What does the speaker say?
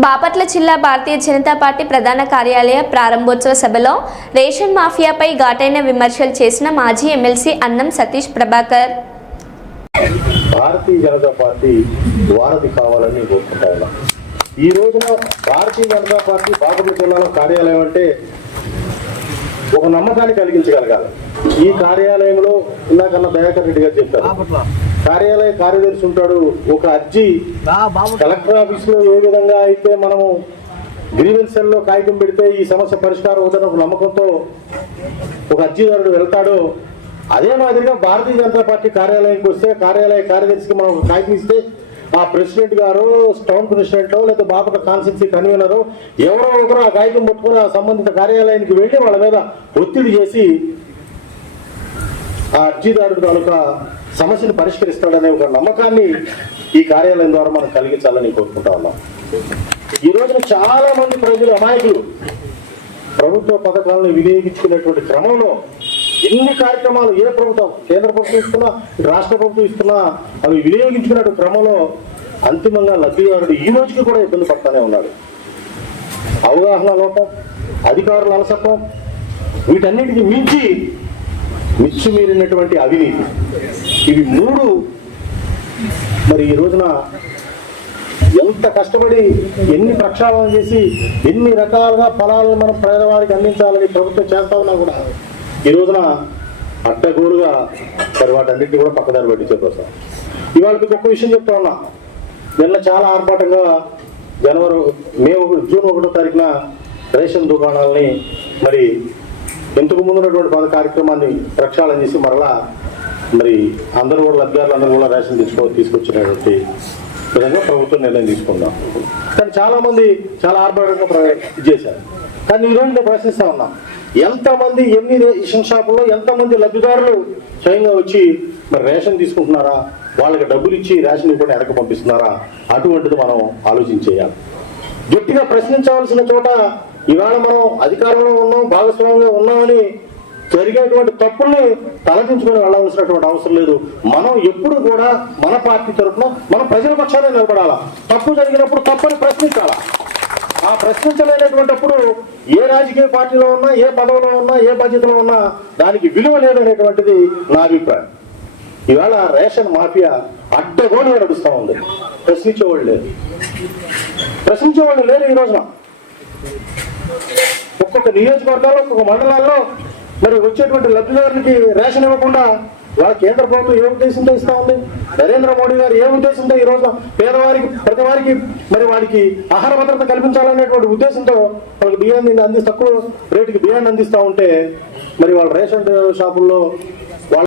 బాపట్ల జిల్లా భారతీయ జనతా పార్టీ ప్రధాన కార్యాలయ ప్రారంభోత్సవ సభలో రేషన్ మాఫియాపై ఘాటైన విమర్శలు చేసిన మాజీ ఎమ్మెల్సీ అన్నం సతీష్ ప్రభాకర్. భారతీయ జనతా పార్టీ వారధి కావాలని కోరుకుంటా ఈ రోజున భారతీయ జనతా పార్టీ బాపట్ల జిల్లాలో కార్యాలయం అంటే ఒక నమ్మకాన్ని కలిగించగలగాలి. ఈ కార్యాలయంలో ఇందాకన్నా దయాకర్ రెడ్డి గారు చెప్పారు. కార్యాలయ కార్యదర్శి ఉంటాడు ఒక అర్జీ కలెక్టర్ ఆఫీస్లో ఏ విధంగా అయితే మనము గ్రీవెన్స్లో కాగితం పెడితే ఈ సమస్య పరిష్కారం అవుతున్న ఒక నమ్మకంతో ఒక అర్జీదారుడు వెళ్తాడో అదే మాదిరిగా భారతీయ జనతా పార్టీ కార్యాలయానికి వస్తే కార్యాలయ కార్యదర్శికి మనం కాగితం ఇస్తే ఆ ప్రెసిడెంట్ గారు టౌన్ ప్రెసిడెంట్ లేదా బాపట కాన్స్టిట్యూన్సీ కన్వీనర్ ఎవరో ఒకరు ఆ కాగితం పట్టుకుని ఆ సంబంధిత కార్యాలయానికి వెళ్ళి వాళ్ళ మీద ఒత్తిడి చేసి ఆ అర్జీదారుడు తాలూకా సమస్యను పరిష్కరిస్తాడనే ఒక నమ్మకాన్ని ఈ కార్యాలయం ద్వారా మనం కలిగించాలని కోరుకుంటా ఉన్నాం. ఈ రోజున చాలా మంది ప్రజలు అమాయకులు. ప్రభుత్వ పథకాలను వినియోగించుకునేటువంటి క్రమంలో ఎన్ని కార్యక్రమాలు ఏ ప్రభుత్వం కేంద్ర ప్రభుత్వం ఇస్తున్నా రాష్ట్ర ప్రభుత్వం ఇస్తున్నా అవి వినియోగించుకునే క్రమంలో అంతిమంగా లబ్ధిదారుడు ఈ రోజుకి కూడా ఇబ్బంది పడతానే ఉన్నాడు. అవగాహన లోపం అధికారుల అలసత్వం వీటన్నిటికి మించి మిచ్చిమీరినటువంటి అవినీతి. ఇవి మూడు మరి ఈ రోజున ఎంత కష్టపడి ఎన్ని ప్రక్షాళన చేసి ఎన్ని రకాలుగా ఫలాలను మనం పేదవారికి అందించాలని ప్రభుత్వం చేస్తా ఉన్నా కూడా ఈ రోజున అడ్డగోలుగా మరి వాటన్నిటిని కూడా పక్కదారి పట్టించే కోసం ఇవాళ మీకు ఒక విషయం చెప్తా ఉన్నా. నిన్న చాలా ఆర్భాటంగా జనవరి మే ఒకటి జూన్ ఒకటో తారీఖున రేషన్ దుకాణాలని మరి ఇంతకు ముందు ఉన్నటువంటి పద కార్యక్రమాన్ని ప్రక్షాళన చేసి మరలా మరి అందరూ కూడా లబ్ధిదారులు అందరూ కూడా రేషన్ తీసుకో తీసుకొచ్చినటువంటి విధంగా ప్రభుత్వం నిర్ణయం తీసుకుందాం. కానీ చాలా మంది చాలా ఆర్భాటంగా చేశారు. కానీ ఈరోజు రోజు నేను ప్రశ్నిస్తా ఉన్నాం. ఎంతమంది ఎన్ని రేషన్ షాపుల్లో ఎంతమంది లబ్ధిదారులు స్వయంగా వచ్చి మరి రేషన్ తీసుకుంటున్నారా? వాళ్ళకి డబ్బులు ఇచ్చి రేషన్ కూడా ఎడక పంపిస్తున్నారా? అటువంటిది మనం ఆలోచించేయాలి. గట్టిగా ప్రశ్నించవలసిన చోట ఇవాళ మనం అధికారంలో ఉన్నాం భాగస్వామ్యంగా ఉన్నామని జరిగేటువంటి తప్పుల్ని తలదించుకొని వెళ్ళవలసినటువంటి అవసరం లేదు. మనం ఎప్పుడు కూడా మన పార్టీ తరఫున మన ప్రజల పక్షానే నిలబడాలా? తప్పు జరిగినప్పుడు తప్పని ప్రశ్నించాలా? ఆ ప్రశ్నించలేనటువంటిప్పుడు ఏ రాజకీయ పార్టీలో ఉన్నా ఏ పదవిలో ఉన్నా ఏ బాధ్యతలో ఉన్నా దానికి విలువ లేదనేటువంటిది నా అభిప్రాయం. ఇవాళ రేషన్ మాఫియా అడ్డగోలుగా నడుస్తూ ఉంది. ప్రశ్నించేవాళ్ళు లేరు. ప్రశ్నించేవాళ్ళు లేరు ఈ రోజున. ఒక్కొక్క నియోజకవర్గాల్లో ఒక్కొక్క మండలాల్లో మరి వచ్చేటువంటి లబ్ధిదారులకి రేషన్ ఇవ్వకుండా వాళ్ళ కేంద్ర ప్రభుత్వం ఏ ఉద్దేశంతో ఇస్తా ఉంది? నరేంద్ర మోడీ గారు ఏ ఉద్దేశంతో ఈ రోజు పేదవారికి ప్రతి వారికి మరి వారికి ఆహార భద్రత కల్పించాలనేటువంటి ఉద్దేశంతో వాళ్ళకి బియ్యాన్ని అందిస్తే తక్కువ రేటుకి బియ్యాన్ని అందిస్తూ ఉంటే మరి వాళ్ళ రేషన్ షాపుల్లో